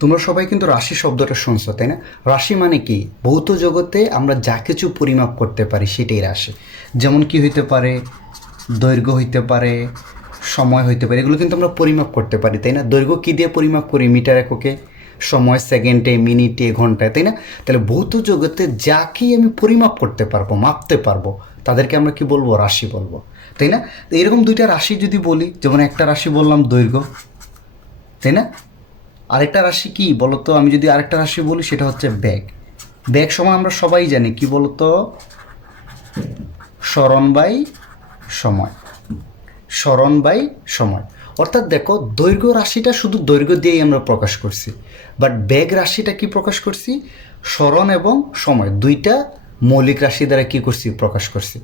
তোমরা সবাই কিন্তু রাশি শব্দটা শুনছো, তাই না? রাশি মানে কি? ভৌত জগতে আমরা যা কিছু পরিমাপ করতে পারি সেটাই রাশি। যেমন কি হইতে পারে, দৈর্ঘ্য হইতে পারে, সময় হইতে পারে, এগুলো কিন্তু আমরা পরিমাপ করতে পারি, তাই না? দৈর্ঘ্য কী দিয়ে পরিমাপ করি? মিটার এককে, সময় সেকেন্ডে, মিনিটে, ঘন্টায়, তাই না? তাহলে ভৌত জগতে যাকেই আমি পরিমাপ করতে পারবো, মাপতে পারবো, তাদেরকে আমরা কি বলবো? রাশি বলবো, তাই না? তো এরকম দুইটা রাশি যদি বলি, যেমন একটা রাশি বললাম দৈর্ঘ্য, তাই না? আরেকটা রাশি কি বলতো? আমি যদি আরেকটা রাশি বলি সেটা হচ্ছে বেগ। বেগ সময় আমরা সবাই জানি কি বলতো? স্মরণ বাই সময়, স্মরণ বাই সময়। অর্থাৎ দেখো, দৈর্ঘ্য রাশিটা শুধু দৈর্ঘ্য দিয়েই আমরা প্রকাশ করছি, বাট বেগ রাশিটা কি প্রকাশ করছি? স্মরণ এবং সময় দুইটা মৌলিক রাশি দ্বারা কি করছি? প্রকাশ করছি।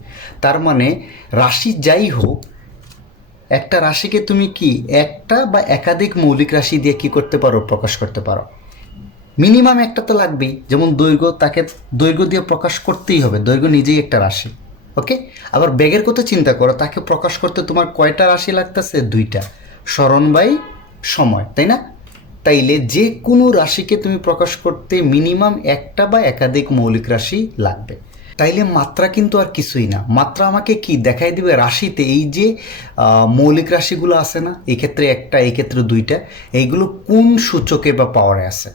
তার মানে রাশি যাই হোক, একটা রাশিকে তুমি কি একটা বা একাধিক মৌলিক রাশি দিয়ে কি করতে পারো? প্রকাশ করতে পারো। মিনিমাম একটা তো লাগবেই। যেমন দৈর্ঘ্য, তাকে দৈর্ঘ্য দিয়ে প্রকাশ করতেই হবে, দৈর্ঘ্য নিজেই একটা রাশি। ওকে, আবার বেগের কথা চিন্তা করো, তাকে প্রকাশ করতে তোমার কয়টা রাশি লাগতেছে? দুইটা, স্মরণ বাই সময়, তাই না? তাইলে যে কোনো রাশিকে তুমি প্রকাশ করতে মিনিমাম একটা বা একাধিক মৌলিক রাশি লাগবে। তাইলে মাত্রা কিন্তু আর কিছুই না। মাত্রা আমাকে কি দেখাই দিবে? রাশিতে এই যে মৌলিক রাশিগুলো আছে না, এই ক্ষেত্রে একটা, এই ক্ষেত্রে দুইটা, এইগুলো কোন সূচকে বা পাওয়ারে আছে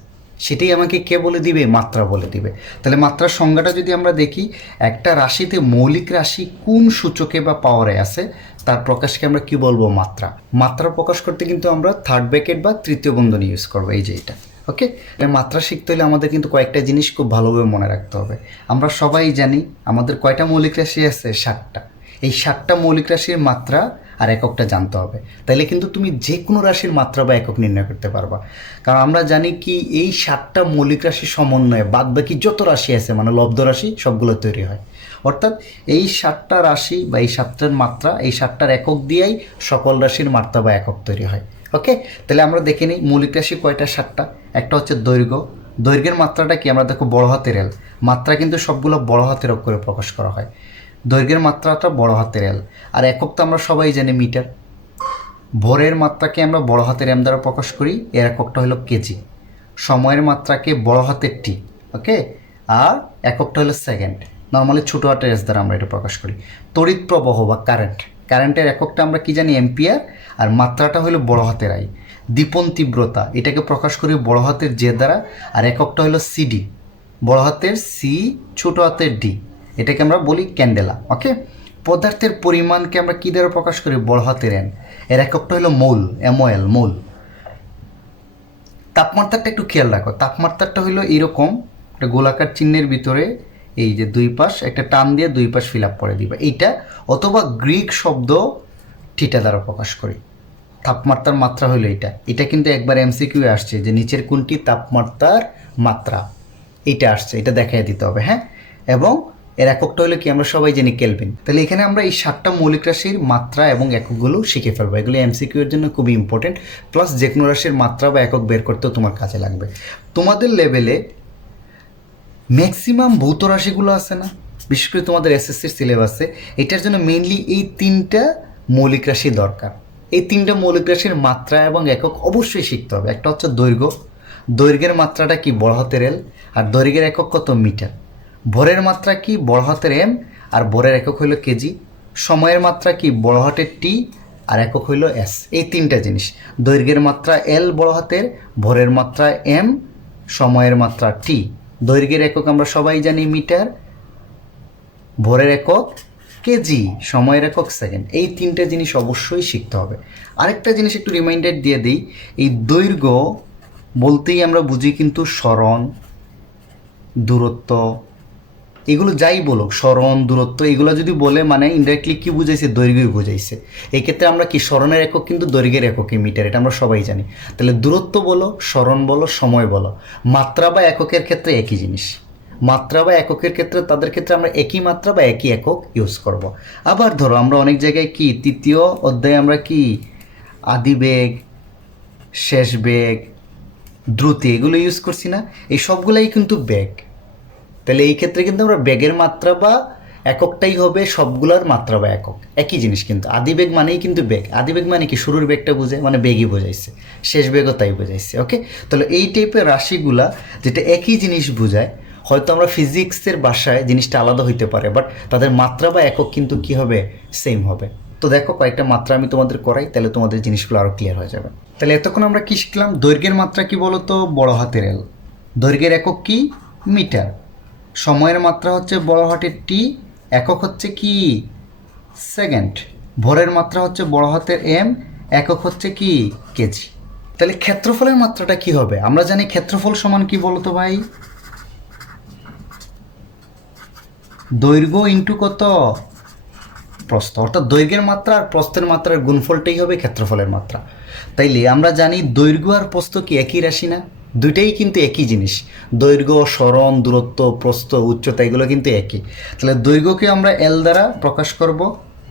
সেটাই আমাকে কে বলে দিবে? মাত্রা বলে দিবে। তাহলে মাত্রার সংজ্ঞাটা যদি আমরা দেখি, একটা রাশিতে মৌলিক রাশি কোন সূচকে বা পাওয়ারে আছে তার প্রকাশকে আমরা কি বলবো? মাত্রা। মাত্রা প্রকাশ করতে কিন্তু আমরা থার্ড ব্র্যাকেট বা তৃতীয় বন্ধনী ইউজ করবো, এই যে এটা। ওকে, মাত্রা শিখতে হলে আমাদের কিন্তু কয়েকটা জিনিস খুব ভালোভাবে মনে রাখতে হবে। আমরা সবাই জানি আমাদের কয়টা মৌলিক রাশি আছে? 7টা। এই 7টা মৌলিক রাশির মাত্রা আর এককটা জানতে হবে, তাইলে কিন্তু তুমি যে কোনো রাশির মাত্রা বা একক নির্ণয় করতে পারবা। কারণ আমরা জানি কি, এই 7টা মৌলিক রাশির সমন্বয়ে বাদ বাকি যত রাশি আছে, মানে লব্ধ রাশি, সবগুলো তৈরি হয়। অর্থাৎ এই 7টা রাশি বা এই 7টার মাত্রা, এই 7টার একক দিয়েই সকল রাশির মাত্রা বা একক তৈরি হয়। ওকে, তাহলে আমরা দেখে নিই মৌলিক রাশি কয়টা? 7টা। একটা হচ্ছে দৈর্ঘ্য। দৈর্ঘ্যের মাত্রাটা কি? আমরা দেখো বড় হাতের এল। মাত্রা কিন্তু সবগুলো বড় হাতের অক্ষরে প্রকাশ করা হয়। দৈর্ঘ্যের মাত্রাটা বড় হাতের এল। আর একক তো আমরা সবাই জানি মিটার। ভরের মাত্রাকে আমরা বড় হাতের এম দ্বারা প্রকাশ করি, এর এককটা হলো কেজি। সময়ের মাত্রাকে বড় হাতের টি, ওকে, আর এককটা হলো সেকেন্ড। নর্মালি ছোটো হাতের এস দ্বারা আমরা এটা প্রকাশ করি। তড়িৎ প্রবাহ বা কারেন্ট, কারেন্টের এককটা আমরা কি জানি? এম্পিয়ার। আর মাত্রাটা হলো বড় হাতের আই। দীপন তীব্রতা, এটাকে প্রকাশ করি বড় হাতের জে দ্বারা, আর এককটা হলো সিডি। বড় হাতের সি, ছোট হাতের ডি, এটাকে আমরা বলি ক্যান্ডেলা। ওকে, পদার্থের পরিমাণকে আমরা কী দ্বারা প্রকাশ করি? বড় হাতের এন। এর এককটা হলো মোল, এমওএল, মোল। তাপমাত্রাটা একটু খেয়াল রাখো, তাপমাত্রাটা হলো এরকম একটা গোলাকার চিহ্নের ভিতরে এই যে দুই পাশ একটা টান দিয়ে দুই পাশ ফিল আপ করে দিবা, এইটা। অথবা গ্রিক শব্দ থিটা দ্বারা প্রকাশ করি। তাপমাত্রার মাত্রা হলো এটা। এটা কিন্তু একবার এমসিকিউ আসছে যে নিচের কোনটি তাপমাত্রার মাত্রা, এটা আসছে, এটা দেখাই দিতে হবে, হ্যাঁ। এবং এর এককটা হলো কি? আমরা সবাই জানি কেলভিন। তাহলে এখানে আমরা এই 7টা মৌলিক রাশির মাত্রা এবং এককগুলো শিখে ফেলবো। এগুলো এমসিকিউ এর জন্য খুবই ইম্পর্টেন্ট। প্লাস যে কোনো রাশির মাত্রা বা একক বের করতেও তোমার কাজে লাগবে। তোমাদের লেভেলে ম্যাক্সিমাম ভৌত রাশিগুলো আছে না, বিশেষ করে তোমাদের এসএসসির সিলেবাসে, এটার জন্য মেইনলি এই 3টা মৌলিক রাশি দরকার। এই 3টা মৌলিক রাশির মাত্রা এবং একক অবশ্যই শিখতে হবে। একটা হচ্ছে দৈর্ঘ্য। দৈর্ঘ্যের মাত্রাটা কি? বড় হাতের এল। আর দৈর্ঘ্যের একক কত? মিটার। ভরের মাত্রা কি? বড় হাতের এম। আর ভরের একক হইল কেজি। সময়ের মাত্রা কি? বড় হাতের টি। আর একক হইল এস। এই 3টা জিনিস। দৈর্ঘ্যের মাত্রা এল বড় হাতের, ভরের মাত্রা এম, সময়ের মাত্রা টি। দৈর্ঘ্যের একক আমরা সবাই জানি মিটার, ভরের একক কেজি, সময়ের একক সেকেন্ড। এই 3টা জিনিস অবশ্যই শিখতে হবে। আরেকটা জিনিস একটু রিমাইন্ডার দিয়ে দিই, এই দৈর্ঘ্য বলতেই আমরা বুঝি কিন্তু স্মরণ, দূরত্ব, এগুলো যাই বলো, স্মরণ, দূরত্ব, এগুলো যদি বলে মানে ইনডাইরেক্টলি কী বুঝাইছে? দৈর্ঘ্যই বুঝাইছে। এই ক্ষেত্রে আমরা কি স্মরণের একক কিন্তু দৈর্ঘ্যের এককে মিটার, এটা আমরা সবাই জানি। তাহলে দূরত্ব বলো, স্মরণ বলো, সময় বলো, মাত্রা বা এককের ক্ষেত্রে একই জিনিস। মাত্রা বা এককের ক্ষেত্রে তাদের ক্ষেত্রে আমরা একই মাত্রা বা একই একক ইউজ করব। আবার ধরো আমরা অনেক জায়গায় কি তৃতীয় অধ্যায়ে আমরা কি আদিবেগ, শেষ বেগ, দ্রুতি এগুলো ইউজ করছি না? এই সবগুলাই কিন্তু বেগ। তাহলে এই ক্ষেত্রে কিন্তু আমরা বেগের মাত্রা বা এককটাই হবে সবগুলার মাত্রা বা একক, একই জিনিস। কিন্তু আদিবেগ মানেই কিন্তু বেগ। আদিবেগ মানে কি? শুরুর বেগটা বোঝায়, মানে বেগই বোঝাইছে, শেষ বেগও তাই বোঝাইছে। ওকে, তাহলে এই টাইপের রাশিগুলা যেটা একই জিনিস বোঝায়, হয়তো আমরা ফিজিক্সের ভাষায় জিনিসটা আলাদা হইতে পারে, বাট তাদের মাত্রা বা একক কিন্তু কী হবে? সেম হবে। তো দেখো কয়েকটা মাত্রা আমি তোমাদের করাই, তাহলে তোমাদের জিনিসগুলো আরও ক্লিয়ার হয়ে যাবে। তাহলে এতক্ষণ আমরা কি শিখলাম? দৈর্ঘ্যের মাত্রা কি বলো তো? বড় হাতের এল। দৈর্ঘ্যের একক কি? মিটার। সময়ের মাত্রা হচ্ছে বড় হাতের টি, একক হচ্ছে কি? সেকেন্ড। ভরের মাত্রা হচ্ছে বড় হাতের এম, একক হচ্ছে কি? কেজি। তাহলে ক্ষেত্রফলের মাত্রাটা কি হবে? আমরা জানি ক্ষেত্রফল সমান কি বলতো ভাই? দৈর্ঘ্য ইন্টু কত? প্রস্থ। অর্থাৎ দৈর্ঘ্যের মাত্রা আর প্রস্থের মাত্রার গুণফলটাই হবে ক্ষেত্রফলের মাত্রা। তাইলে আমরা জানি দৈর্ঘ্য আর প্রস্থ কি একই রাশি না? দুইটাই কিন্তু একই জিনিস। দৈর্ঘ্য, সরণ, দূরত্ব, প্রস্থ, উচ্চতা এগুলো কিন্তু একই। তাহলে দৈর্ঘ্যকে আমরা এল দ্বারা প্রকাশ করব,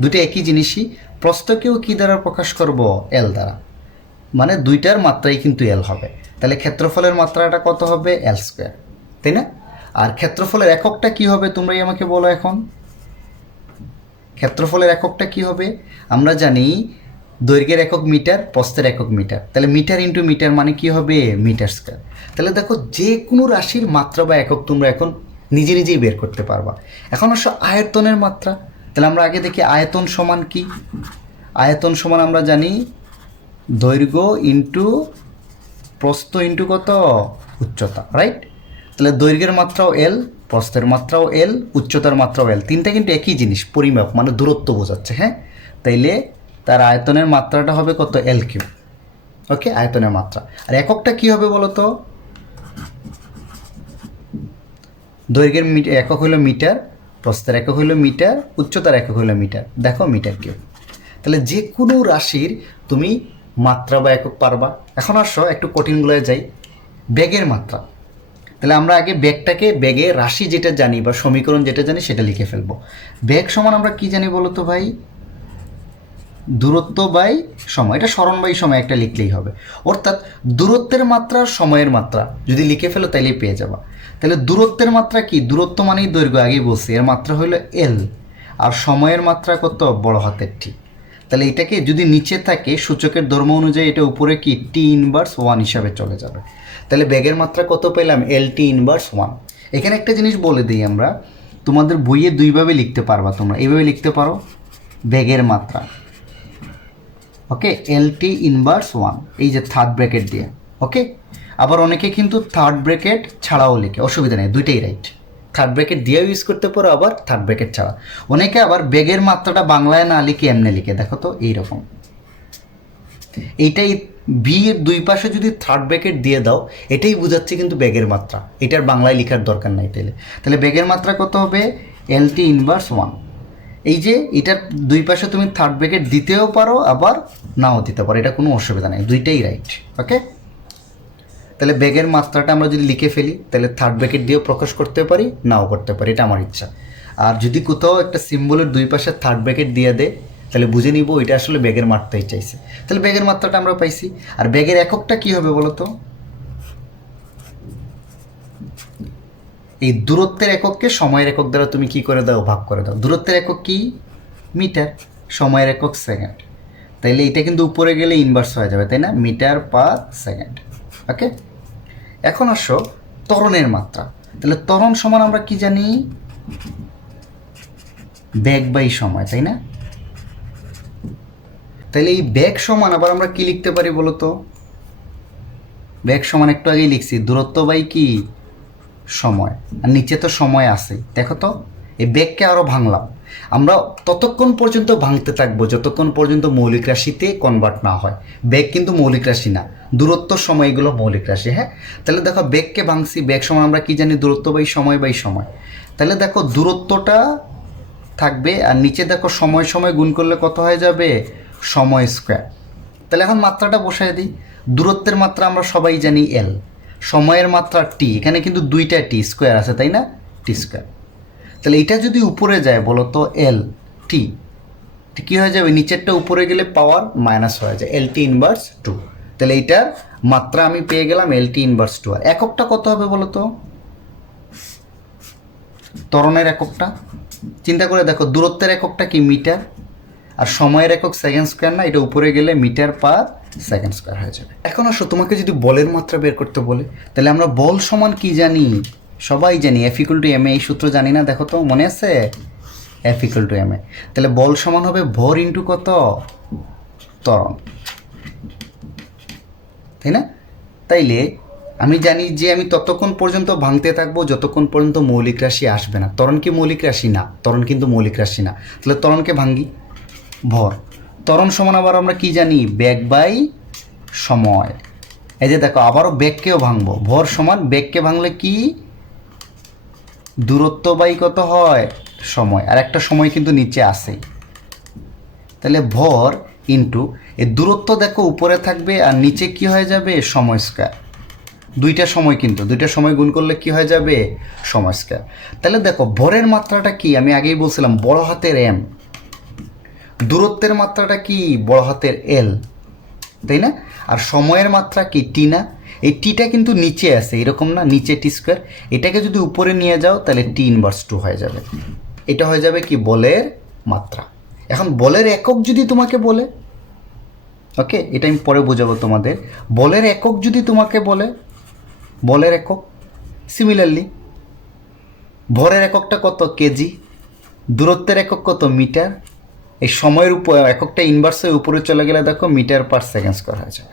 দুটো একই জিনিসই। প্রস্থকেও কি দ্বারা প্রকাশ করব? এল দ্বারা। মানে দুইটার মাত্রাই কিন্তু এল হবে। তাহলে ক্ষেত্রফলের মাত্রাটা কত হবে? এল স্কোয়ার, তাই না? আর ক্ষেত্রফলের এককটা কি হবে তোমরাই আমাকে বলো এখন। ক্ষেত্রফলের এককটা কি হবে? আমরা জানি দৈর্ঘ্যের একক মিটার, প্রস্থের একক মিটার। তাহলে মিটার ইন্টু মিটার মানে কি হবে? Metre square. তাহলে দেখো যে কোনো রাশির মাত্রা বা একক তোমরা এখন নিজে নিজেই বের করতে পারবা। এখন আসো আয়তনের মাত্রা। তাহলে আমরা আগে দেখি আয়তন সমান কি। আয়তন সমান আমরা জানি দৈর্ঘ্য ইন্টু প্রস্থ ইন্টু কত? উচ্চতা, রাইট? তাহলে দৈর্ঘ্যের মাত্রাও এল, প্রস্থের মাত্রাও এল, উচ্চতার মাত্রাও এল। তিনটা কিন্তু একই জিনিস, পরিমাপ মানে দূরত্ব বোঝাচ্ছে। হ্যাঁ, তাইলে তার আয়তনের মাত্রাটা হবে কত? এল কিউব। ওকে, আয়তনের মাত্রা। আর এককটা কি হবে বলো তো? দৈর্ঘ্যের একক হলো মিটার, প্রস্থের একক হলো মিটার, উচ্চতার একক হলো মিটার। দেখো মিটার কিউব। তাহলে যে কোনো রাশির তুমি মাত্রা বা একক পারবা। এখন আসো একটু কঠিনগুলোয় যাই। বেগের মাত্রা। তাহলে আমরা আগে বেগটাকে, বেগের রাশি যেটা জানি বা সমীকরণ যেটা জানি সেটা লিখে ফেলবো। বেগ সমান আমরা কি জানি বলো তো ভাই? দূরত্ব বাই সময়। এটা সরণ বাই সময় একটা লিখলেই হবে। অর্থাৎ দূরত্বের মাত্রা আর সময়ের মাত্রা যদি লিখে ফেলো তাইলেই পেয়ে যাবা। তাহলে দূরত্বের মাত্রা কি? দূরত্ব মানেই দৈর্ঘ্য, আগেই বলছি, এর মাত্রা হলো এল। আর সময়ের মাত্রা কত? বড় হাতের টি। তাহলে এটাকে যদি নিচে থাকে সূচকের ধর্ম অনুযায়ী এটা উপরে কি? টি ইনভার্স ওয়ান হিসাবে চলে যাবে। তাহলে বেগের মাত্রা কত পেলাম? এল টি ইনভার্স ওয়ান। এখানে একটা জিনিস বলে দিই আমরা, তোমাদের বইয়ে দুইভাবে লিখতে পারবা তোমরা। এইভাবে লিখতে পারো বেগের মাত্রা, ওকে, এল টি ইনভার্স ওয়ান, এই যে থার্ড ব্র্যাকেট দিয়ে। ওকে, আবার অনেকে কিন্তু থার্ড ব্র্যাকেট ছাড়াও লিখে, অসুবিধা নেই, দুইটাই রাইট। থার্ড ব্র্যাকেট দিয়েও ইউজ করতে পারো, আবার থার্ড ব্র্যাকেট ছাড়া। অনেকে আবার বেগের মাত্রাটা বাংলায় না লিখে এমনি লিখে, দেখো তো এইরকম। এইটাই বি এর দুই পাশে যদি থার্ড ব্র্যাকেট দিয়ে দাও, এটাই বোঝাচ্ছে কিন্তু বেগের মাত্রা। এটার বাংলায় লেখার দরকার নাই। তাহলে বেগের মাত্রা কত হবে? এল টি ইনভার্স ওয়ান। এই যে এটার দুই পাশে তুমি থার্ড ব্র্যাকেট দিতেও পারো, আবার নাও দিতে পারো, এটা কোনো অসুবিধা নেই, দুইটাই রাইট। ওকে, তাহলে বেগের মাত্রাটা আমরা যদি লিখে ফেলি তাহলে থার্ড ব্র্যাকেট দিয়েও প্রকাশ করতে পারি, নাও করতে পারি, এটা আমার ইচ্ছা। আর যদি কোথাও একটা সিম্বলের দুই পাশে থার্ড ব্র্যাকেট দিয়ে দেয় তাহলে বুঝে নিব এটা আসলে বেগের মাত্রাই চাইছে। তাহলে বেগের মাত্রাটা আমরা পাইছি। আর বেগের এককটা কি হবে বলো তো? এই দূরত্বের একককে সময়ের একক দ্বারা তুমি কি করে দাও? ভাগ করে দাও। দূরত্বের একক কি? মিটার, সময়ের একক সেকেন্ড। তাইলে এটা কিন্তু উপরে গেলে ইনভার্স হয়ে যাবে, তাই না? Metre per second. ওকে, এখন আসো ত্বরণের মাত্রা। তাহলে ত্বরণ সমান আমরা কি জানি? বেগ বাই সময়, তাই না? তাহলে এই বেগ সমান আবার আমরা কি লিখতে পারি বলো তো? বেগ সমান একটু আগেই লিখছি দূরত্ব বাই কি? সময়। আর নিচে তো সময় আছে, দেখো তো। এই বেগকে আরও ভাঙলাম। আমরা ততক্ষণ পর্যন্ত ভাঙতে থাকবো যতক্ষণ পর্যন্ত মৌলিক রাশিতে কনভার্ট না হয়। বেগ কিন্তু মৌলিক রাশি না, দূরত্ব সময় এগুলো মৌলিক রাশি। হ্যাঁ, তাহলে দেখো বেগকে ভাঙছি। বেগ সমান আমরা কি জানি? দূরত্ব বাই সময় বাই সময়। তাহলে দেখো দূরত্বটা থাকবে, আর নিচে দেখো সময় সময় গুণ করলে কত হয়ে যাবে? সময় স্কোয়ার। তাহলে এখন মাত্রাটা বসায় দিই। দূরত্বের মাত্রা আমরা সবাই জানি এল, সময়ের মাত্রা টি, এখানে কিন্তু দুইটা টি স্কোয়ার আছে, তাই না? টি স্কোয়ার। তাহলে এটা যদি উপরে যায় বলো তো এল টি, কী হয়ে যাবে? নিচেরটা উপরে গেলে পাওয়ার মাইনাস হয়ে যায়, এল টি ইনভার্স টু। তাহলে এইটার মাত্রা আমি পেয়ে গেলাম এল টি ইনভার্স টু। আর এককটা কত হবে বলো তো? ত্বরণের এককটা চিন্তা করে দেখো, দূরত্বের এককটা কি মিটার, আর সময়ের একক সেকেন্ড স্কোয়ার না, এটা উপরে গেলে মিটার পার সেকেন্ড স্কোয়ার হয়ে যাবে। এখন আসো, তোমাকে যদি বলের মাত্রা বের করতে বলে, তাহলে আমরা বল সমান কি জানি? সবাই জানি F=ma, এই সূত্র জানি না? দেখো তো, মনে আছে? F=ma। তাহলে বল সমান হবে ভর ইন্টু কত? ত্বরণ, তাই না? তাইলে আমি জানি যে আমি ততক্ষণ পর্যন্ত ভাঙতে থাকবো যতক্ষণ পর্যন্ত মৌলিক রাশি আসবে না। ত্বরণ কি মৌলিক রাশি? না, ত্বরণ কিন্তু মৌলিক রাশি না। তাহলে ত্বরণকে ভাঙ্গি, ভর। ত্বরণ সমান আবার আমরা কি জানি? বেগ বাই সময়। এই যে দেখো, আবারও বেগকেও ভাঙবো। ভর সমান বেগকে ভাঙলে কি? দূরত্ব বাই কত হয়? সময়। আর একটা সময় কিন্তু নিচে আসেই। তাহলে ভর ইন্টু এই দূরত্ব দেখো উপরে থাকবে, আর নিচে কি হয়ে যাবে? সময় স্কয়ার। দুইটা সময়, কিন্তু দুইটা সময় গুণ করলে কি হয়ে যাবে? সময় স্কয়ার। তাহলে দেখো, ভরের মাত্রাটা কি? আমি আগেই বলছিলাম বড় হাতের M। দূরত্বের মাত্রাটা কি? বড় হাতের L, তাই না? আর সময়ের মাত্রা কি? টি না? এই টিটা কিন্তু নিচে আছে, এরকম না? নিচে টি স্কোয়ার। এটাকে যদি উপরে নিয়ে যাও তাহলে T−2 হয়ে যাবে। এটা হয়ে যাবে কি? বলের মাত্রা। এখন বলের একক যদি তোমাকে বলে, ওকে, এটা আমি পরে বোঝাবো তোমাদের। বলের একক যদি তোমাকে বলে, বলের একক সিমিলারলি ভরের এককটা কত? কেজি। দূরত্বের একক কত? মিটার। এই সময়ের উপর এককটা ইনভার্স হয়ে উপরে চলে গেলে দেখো মিটার পার সেকেন্ড স্কয়ার হয়ে যাবে।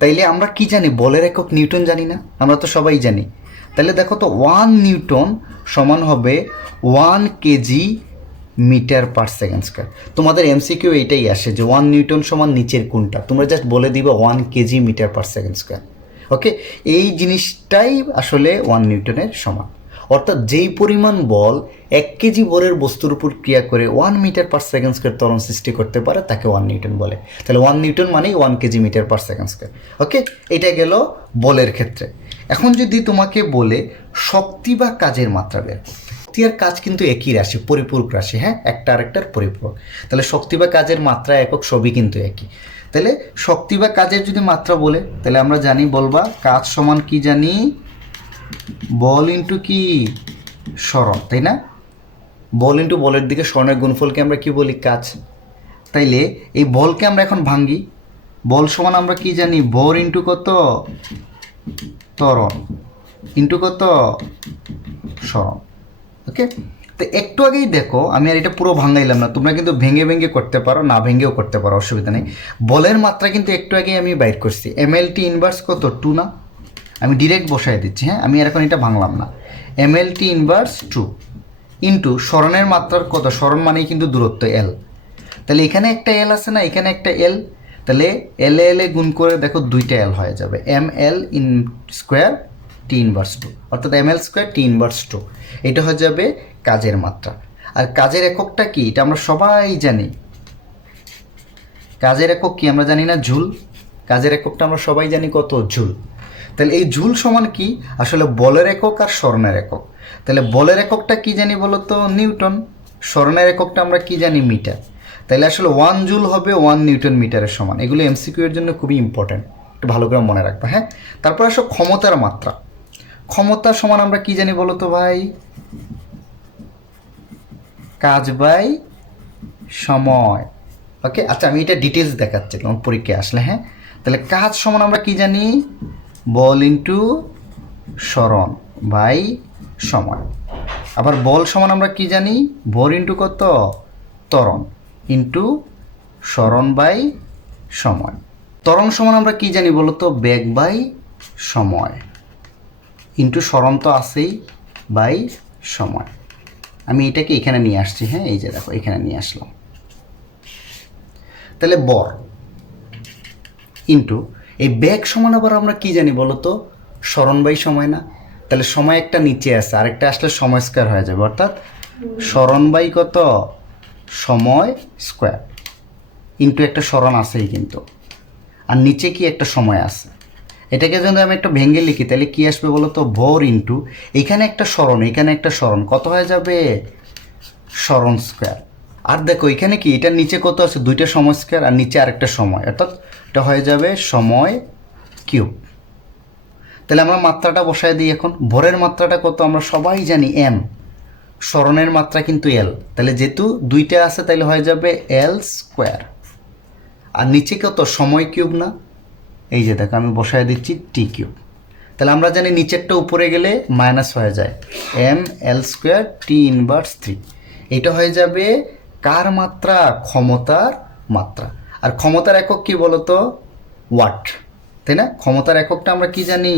তাইলে আমরা কি জানি? বলের একক নিউটন জানি না? আমরা তো সবাই জানি। তাহলে দেখো তো, 1 নিউটন সমান হবে 1 KG metre per second square. তোমাদের MCQ এইটাই আসে যে 1 নিউটন সমান নিচের কোনটা, তোমরা জাস্ট বলে দিবে 1 KG metre per second square. Okay, এই জিনিসটাই আসলে 1 নিউটনের সমান। অর্থাৎ যেই পরিমাণ বল 1 কেজি ভরের বস্তুর উপর ক্রিয়া করে 1 মিটার পার সেকেন্ড স্কয়ার ত্বরণ সৃষ্টি করতে পারে, তাকে 1 নিউটন বলে। তাহলে 1 নিউটন মানেই 1 KG metre per second square. Okay, এটা গেল বলের ক্ষেত্রে। এখন যদি তোমাকে বলে শক্তি বা কাজের মাত্রা বের করতে, শক্তি আর কাজ কিন্তু একই রাশি, পরিপূরক রাশি। হ্যাঁ, একটা আরেকটার পরিপূরক। তাহলে শক্তি বা কাজের মাত্রা একক সবই কিন্তু একই। তাহলে শক্তি বা কাজের যদি মাত্রা বলে, তাহলে আমরা জানি, বলবা কাজ সমান কি জানি? বল ইন্টু কি? সরণ, তাই না? বল ইন্টু বলের দিকে সরণের গুণফলকে আমরা কি বলি? কাজ। তাইলে এই বলকে আমরা এখন ভাঙ্গি। বল সমান আমরা কি জানি? ভর ইন্টু কত? ত্বরণ ইন্টু কত? সরণ। ওকে, তো একটু আগেই দেখো, আমি আর এটা পুরো ভাঙাইলাম না, তোমরা কিন্তু ভেঙে ভেঙে করতে পারো, না ভেঙেও করতে পারো, অসুবিধা নেই। বলের মাত্রা কিন্তু একটু আগেই আমি বাইর করছি। MLT−1 কত? 2 না? আমি ডিরেক্ট বসাই দিচ্ছি। হ্যাঁ, আমি আর এখন এটা ভাঙলাম না। MLT−2 ইন্টু সরণের মাত্রার কত? সরণ মানেই কিন্তু দূরত্ব L। তাহলে এখানে একটা L আছে না, এখানে একটা L। তাহলে L এ গুণ করে দেখো দুইটা L হয়ে যাবে। ML² T−2, অর্থাৎ ML² T−2। এটা হয়ে যাবে কাজের মাত্রা। আর কাজের এককটা কি? এটা আমরা সবাই জানি। কাজের একক কি আমরা জানি না? জুল। কাজের এককটা আমরা সবাই জানি কত? জুল। তাহলে এই জুল সমান কি? আসলে বলের একক আর সরণের একক। তাহলে বলের এককটা কি জানি বলো তো? নিউটন। সরণের এককটা আমরা কি জানি? মিটার। তাহলে আসলে 1 জুল হবে 1 নিউটন মিটারের সমান। এগুলো MCQ এর জন্য খুবই ইম্পর্ট্যান্ট, একটু ভালো করে মনে রাখবে। হ্যাঁ, তারপর আসো ক্ষমতার মাত্রা। ক্ষমতা সমান আমরা কি জানি বলো তো ভাই? কাজ বাই সময়। ওকে, আচ্ছা, আমি এটা ডিটেলস দেখাচ্ছি তোমার পরীক্ষায় আসলে। হ্যাঁ, তাহলে কাজ সমান আমরা কি জানি? বল ইন্টু সরণ বাই সময়। আবার বল সমান আমরা কি জানি? ভর ইন্টু কত? ত্বরণ ইন্টু সরণ বাই সময়। ত্বরণ সমান আমরা কি জানি বলো তো? বেগ বাই সময় ইন্টু সরণ তো আছেই, বাই সময়। আমি এটাকে এখানে নিয়ে আসছি। হ্যাঁ, এই যে দেখো, এখানে নিয়ে আসলাম। তাহলে বর ইন্টু এই বেগ সমান আবার আমরা কি জানি বলো তো? সরণ বাই সময় না? তাহলে সময় একটা নিচে আছে, আরেকটা আসলে সময় স্কয়ার হয়ে যাবে, অর্থাৎ সরণ বাই কত? সময় স্কয়ার ইন্টু একটা সরণ আছেই কিন্তু, আর নিচে কি একটা সময় আছে। এটাকে যদি আমি একটা ভেঙে লিখি তাহলে কি আসবে বলো তো? ভর ইন্টু এইখানে একটা সরণ, এখানে একটা সরণ, কত হয়ে যাবে? সরণ স্কয়ার। আর দেখো এখানে কি, এটার নিচে কত আছে? দুইটা সময় স্কয়ার, আর নিচে আরেকটা সময়, অর্থাৎ এটা হয়ে যাবে সময় কিউব। তাহলে আমরা মাত্রাটা বসায় দিই এখন। ভরের মাত্রাটা কত? আমরা সবাই জানি M। সরণের মাত্রা কিন্তু এল, তাহলে যেহেতু দুইটা আছে তাহলে হয়ে যাবে এল স্কোয়ার। আর নিচে কত সময় কিউব না, এই যে দেখো আমি বসায় দিচ্ছি টি কিউব। তাহলে আমরা জানি নিচেরটা উপরে গেলে মাইনাস হয়ে যায়, M L square T inverse 3। এটা হয়ে যাবে কার মাত্রা? ক্ষমতার মাত্রা। আর ক্ষমতার একক কি বলতো? ওয়াট, তাই না? ক্ষমতার এককটা আমরা কি জানি?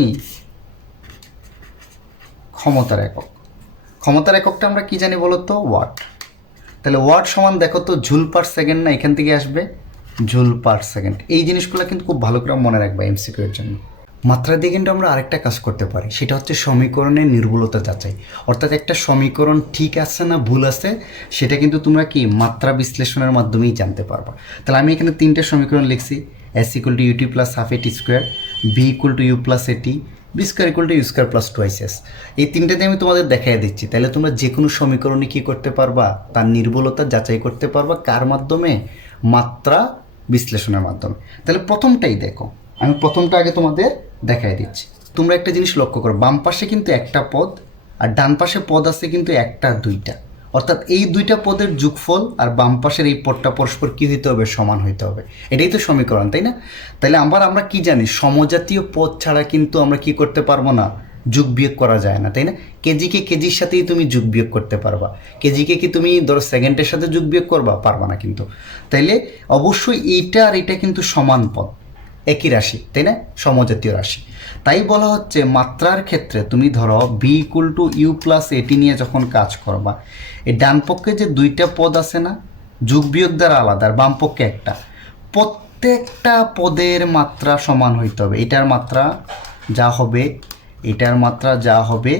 ক্ষমতার একক, ক্ষমতার এককটা আমরা কি জানি বলতো? ওয়াট। তাহলে ওয়াট সমান দেখো তো জুল পার সেকেন্ড না, এখান থেকে আসবে জুল পার সেকেন্ড। এই জিনিসগুলো কিন্তু খুব ভালো করে মনে রাখবা এমসিকিউ এর জন্য। মাত্রা দিয়ে কিন্তু আমরা আরেকটা কাজ করতে পারি, সেটা হচ্ছে সমীকরণের নির্ভুলতা যাচাই। অর্থাৎ একটা সমীকরণ ঠিক আছে না ভুল আছে সেটা কিন্তু তোমরা কি মাত্রা বিশ্লেষণের মাধ্যমেই জানতে পারবা। তাহলে আমি এখানে তিনটে সমীকরণ লিখছি, S equal to U T plus half A T square, V equal to U plus A T, V square equal to U square plus twice S. এই তিনটাতে আমি তোমাদের দেখাই দিচ্ছি। তাহলে তোমরা যে কোনো সমীকরণে কী করতে পারবা? তার নির্ভুলতা যাচাই করতে পারবা। কার মাধ্যমে? মাত্রা বিশ্লেষণের মাধ্যমে। তাহলে প্রথমটাই দেখো, আমি প্রথমটা আগে তোমাদের দেখাই দিচ্ছি। তোমরা একটা জিনিস লক্ষ্য করো, বাম পাশে কিন্তু একটা পদ আর ডান পাশে পদ আছে কিন্তু একটা দুইটা, অর্থাৎ এই দুইটা পদের যোগফল আর বাম পাশের এই পদটা পরস্পর কী হইতে হবে? সমান হইতে হবে। এটাই তো সমীকরণ, তাই না? তাহলে আমরা কি জানি? সমজাতীয় পদ ছাড়া কিন্তু আমরা কি করতে পারবো না? যোগ বিয়োগ করা যায় না, তাই না? কেজিকে কেজির সাথেই তুমি যোগ বিয়োগ করতে পারবা, কেজিকে কি তুমি ধরো সেকেন্ডের সাথে যোগ বিয়োগ করবা? পারবা না কিন্তু। তাইলে অবশ্যই এইটা আর এটা কিন্তু সমান পদ, একই রাশি, তাই না? সমজাতীয় রাশি। তাই বলা হচ্ছে মাত্রার ক্ষেত্রে তুমি ধরো V equal to U plus AT নিয়ে যখন কাজ করবা, এই ডান পক্ষে যে দুইটা পদ আছে না, যোগ বিয়োগ দ্বারা আলাদা, আর বাম পক্ষে একটা, প্রত্যেকটা পদের মাত্রা সমান হইতে হবে। এটার মাত্রা যা হবে, এটার মাত্রা যা হবে,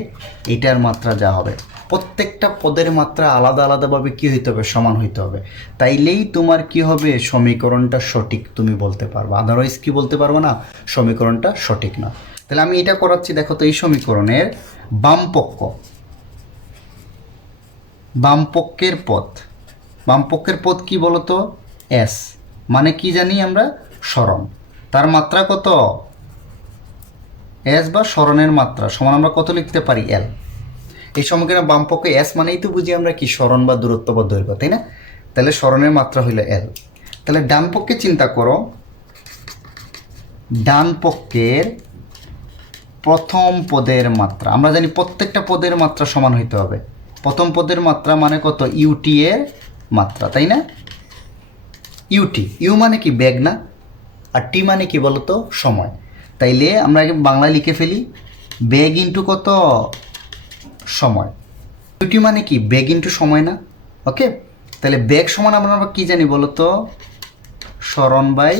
এটার মাত্রা যা হবে, প্রত্যেকটা পদের মাত্রা আলাদা আলাদাভাবে কী হইতে হবে? সমান হইতে হবে। তাইলেই তোমার কি হবে? সমীকরণটা সঠিক তুমি বলতে পারবে, আদারওয়াইজ কি বলতে পারবে না? সমীকরণটা সঠিক না। তাহলে আমি এটা করাচ্ছি, দেখো তো এই সমীকরণের বাম পক্ষের পদ কি বলতো? এস, মানে কি জানি আমরা? সরণ। তার মাত্রা কত? এস বা সরণের মাত্রা সমান আমরা কত লিখতে পারি? এল। এই সমীকরণে বাম পক্ষে এস মানেই তো বুঝি আমরা কি? সরণ বা দূরত্ব বা দৈর্ঘ্য, তাই না? তাহলে সরণের মাত্রা হইল এল। তাহলে ডান পক্ষে চিন্তা করো, ডান পক্ষের প্রথম পদের মাত্রা আমরা জানি প্রত্যেকটা পদের মাত্রা সমান হইতে হবে। প্রথম পদের মাত্রা মানে কত? ইউটি এর মাত্রা, তাই না? ইউটি, ইউ মানে কি? বেগ না? আর টি মানে কি বলতো? সময়। তাইলে আমরা আগে বাংলায় লিখে ফেলি, বেগ ইন্টু কত? সময়। ইউটি মানে কি? বেগ ইন্টু সময় না? ওকে, তাহলে বেগ সমান আমরা কি জানি বলতো? সরণ বাই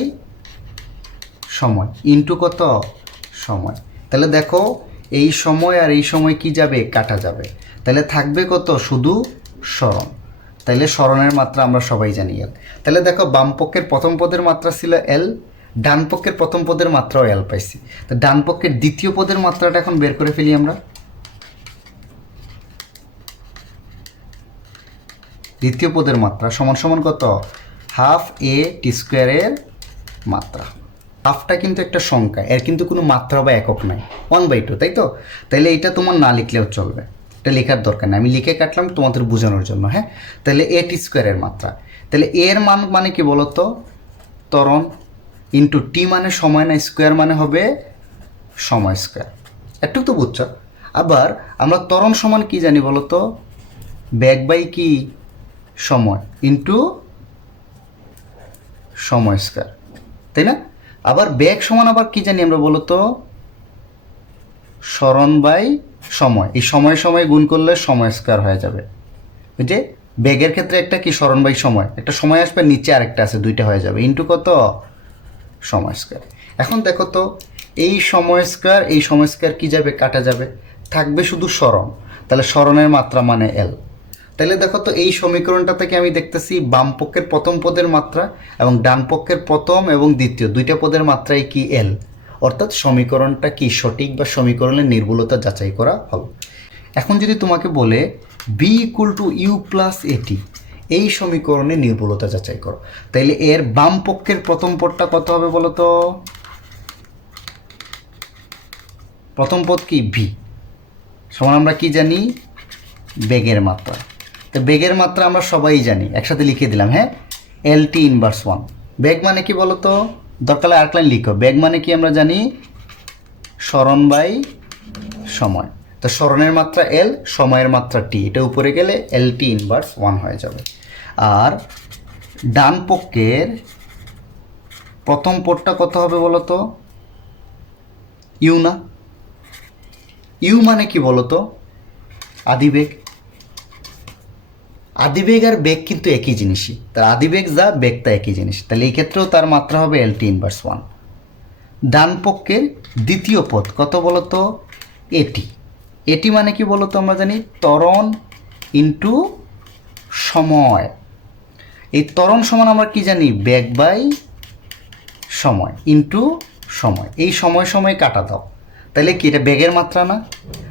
সময় ইন্টু কত? সময়। তাহলে দেখো এই সময় আর এই সময় কি যাবে? কাটা যাবে। তাহলে থাকবে কত? শুধু সরণ। তাহলে সরণের মাত্রা আমরা সবাই জানি এল। তাহলে দেখো বাম পক্ষের প্রথম পদের মাত্রা ছিল এল, ডান পক্ষের প্রথম পদের মাত্রাও এল পাইছি। তো ডান পক্ষের দ্বিতীয় পদের মাত্রাটা এখন বের করে ফেলি আমরা। দ্বিতীয় পদের মাত্রা সমান সমান কত? হাফ এ টি স্কোয়ারের মাত্রা। হাফটা কিন্তু একটা সংখ্যা, এর কিন্তু কোনো মাত্রা বা একক নাই, 1/2, তাই তো? তাহলে এটা তোমার না লিখলেও চলবে, এটা লেখার দরকার নেই, আমি লিখে কাটলাম তোমাদের বোঝানোর জন্য। হ্যাঁ, তাহলে এ টি স্কোয়ারের মাত্রা। তাহলে এর মান মানে কি বলতো? ত্বরণ ইন্টু টি মানে সময় না, স্কোয়ার মানে হবে সময় স্কোয়ার। একটু তো বুঝছো? আবার আমরা ত্বরণ সমান কি জানি বলতো? বেগ বাই কি? সময় ইন্টু সময় স্কোয়ার, তাই না? আবার বেগ সমান আবার কি জানি আমরা বলতো? সরণ বাই সময়। এই সময় সময় গুণ করলে সময় স্কোয়ার হয়ে যাবে। ওই যে বেগের ক্ষেত্রে একটা কি? সরণ বাই সময়, একটা সময় আসবে, নিচে আরেকটা আছে, দুইটা হয়ে যাবে, ইন্টু কত? সময় স্কোয়ার। এখন দেখো তো এই সময় স্কোয়ার এই সময় স্কোয়ার কি যাবে? কাটা যাবে, থাকবে শুধু সরণ। তাহলে সরণের মাত্রা মানে এল। তাহলে দেখো তো এই সমীকরণটা থেকে আমি দেখতেছি বাম পক্ষের প্রথম পদের মাত্রা এবং ডান পক্ষের প্রথম এবং দ্বিতীয় দুইটা পদের মাত্রাই কি? এল। অর্থাৎ সমীকরণটা কি সঠিক বা সমীকরণের নির্ভুলতা যাচাই করা হলো। এখন যদি তোমাকে বলে V equal to U plus AT, এই সমীকরণের নির্ভুলতা যাচাই করো, তাইলে এর বাম পক্ষের প্রথম পদটা কত হবে বলো তো? প্রথম পদ কি? ভি সমান আমরা কি জানি? বেগের মাত্রা। তো বেগের মাত্রা আমরা সবাই জানি, একসাথে লিখে দিলাম, হ্যাঁ, LT ইনভার্স 1। বেগ মানে কি বলো তো, দরকার হলে আরেক লাইন লিখো। বেগ মানে কি আমরা জানি, সরণ বাই সময়। তো সরণের মাত্রা L, সময়ের মাত্রা T, এটা উপরে গেলে LT ইনভার্স 1 হয়ে যাবে। আর ডান পক্ষের প্রথম পদটা কত হবে বলো তো, ইউ না? ইউ মানে কি বলো তো, আদিবেগ। আদিবেগ আর বেগ কিন্তু একই জিনিসই, তার আদিবেগ যা, বেগ তা একই জিনিস। তাহলে এই ক্ষেত্রেও তার মাত্রা হবে LT ইনভার্স 1। ডান পক্ষের দ্বিতীয় পদ কত বলো তো, এটি। এটি মানে কি বলো তো, আমরা জানি ত্বরণ ইন্টু সময়। এই ত্বরণ সমান আমরা কি জানি, বেগ বাই সময় ইন্টু সময়। এই সময় সময় কাটা দাও, তাহলে কি এটা বেগের মাত্রা না?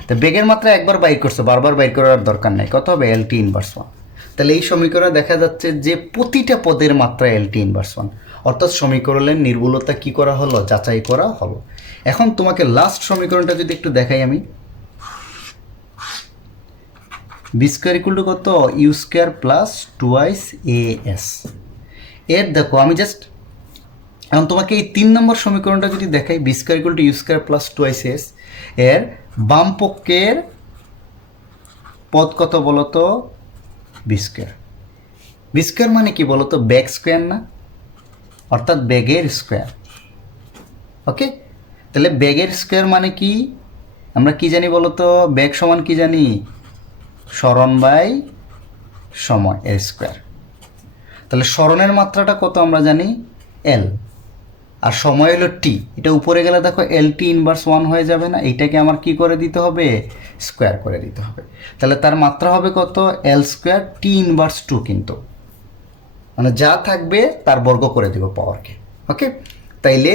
তো বেগের মাত্রা একবার বাইর করছো, বারবার বাইর করার দরকার নেই। কত হবে, LT ইনভার্স 1। তাহলে এই সমীকরণে দেখা যাচ্ছে যে প্রতিটা পদের মাত্রা LT ইনভার্স 1, অর্থাৎ সমীকরণের নির্ভুলতা কি করা হলো, যাচাই করা হলো। এখন তোমাকে লাস্ট সমীকরণটা যদি একটু দেখাই আমি, বি স্কোয়ার ইকুয়াল টু কত, ইউ স্কোয়ার প্লাস 2 AS। এর দেখো আমি জাস্ট এখন তোমাকে এই 3 নম্বর সমীকরণটা যদি দেখাই, V square equal to U square plus 2 AS, এর বাম পক্ষের পদ কত বলো তো, বি স্কোয়ার। বি স্কোয়ার মানে কি বলো তো, বেগ স্কোয়ার না, অর্থাৎ বেগের স্কোয়ার। ওকে, তাহলে বেগের স্কোয়ার মানে কি, আমরা কি জানি বলো তো, বেগ সমান কি জানি, সরণ বাই সময় এর স্কোয়ার। তাহলে সরণের মাত্রাটা কত আমরা জানি, L, আর সময় হলো T। এটা উপরে গেলে দেখো LT ইনভার্স 1 হয়ে যাবে না? এইটাকে আমার কি করে দিতে হবে, স্কোয়ার করে দিতে হবে। তাহলে তার মাত্রা হবে কত, L স্কোয়ার T ইনভার্স 2, কিন্তু মানে যা থাকবে তার বর্গ করে দেব পাওয়ারকে। ওকে, তাইলে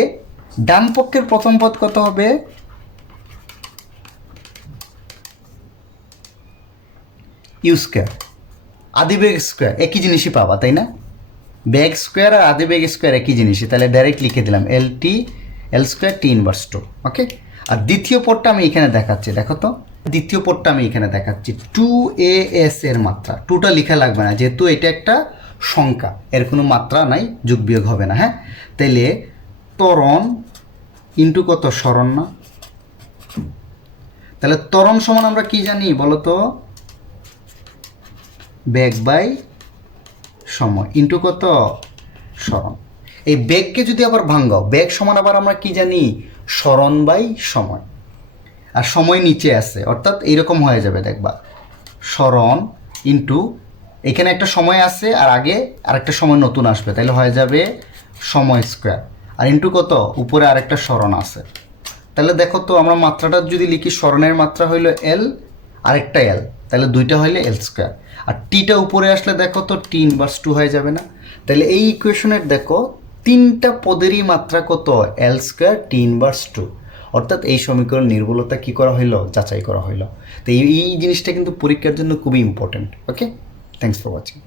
ডান পক্ষের প্রথম পদ কত হবে, ইউ স্কোয়ার, আদিবেগ স্কোয়ার, একই জিনিসই পাবা তাই না? বেগ স্কোয়ার আর আদিবেগ স্কোয়ার একই জিনিসই, তাহলে ডাইরেক্ট লিখে দিলাম LT, L square T inverse 2। ওকে, আর দ্বিতীয় পদটা আমি এখানে দেখাচ্ছি, দেখো তো দ্বিতীয় পদটা আমি এখানে দেখাচ্ছি, 2AS এর মাত্রা। 2টা লেখা লাগবে না, যেহেতু এটা একটা সংখ্যা, এর কোনো মাত্রা নাই, যোগ বিয়োগ হবে না। হ্যাঁ, তাইলে ত্বরণ ইন্টু কত, সরণ না? তাহলে ত্বরণ সমান আমরা কি জানি বলো তো, বেগ বাই সময় ইন্টু কত, সরণ। এই বেগকে যদি আবার ভাঙাও, বেগ সমান আবার আমরা কি জানি, সরণ বাই সময়। আর সময় নিচে আছে, অর্থাৎ এইরকম হয়ে যাবে, দেখবা সরণ ইন্টু, এখানে একটা সময় আছে আর আগে আরেকটা সময় নতুন আসবে, তাহলে হয়ে যাবে সময় স্কোয়ার, আর ইন্টু কত, উপরে আরেকটা সরণ আছে। তাহলে দেখো তো আমরা মাত্রাটা যদি লিখি, সরণের মাত্রা হইল L, আরেকটা L, তাহলে দুইটা হইলে L স্কোয়ার, আর টিটা উপরে আসলে দেখো তো T ইনভার্স 2 হয়ে যাবে না? তাহলে এই ইকুয়েশনের দেখো 3টা পদেরই মাত্রা কত, L স্কোয়ার T ইনভার্স 2, অর্থাৎ এই সমীকরণ নির্ভুলতা কি করা হইলো, যাচাই করা হইলো। তো এই জিনিসটা কিন্তু পরীক্ষার জন্য খুবই important. Okay, thanks for watching.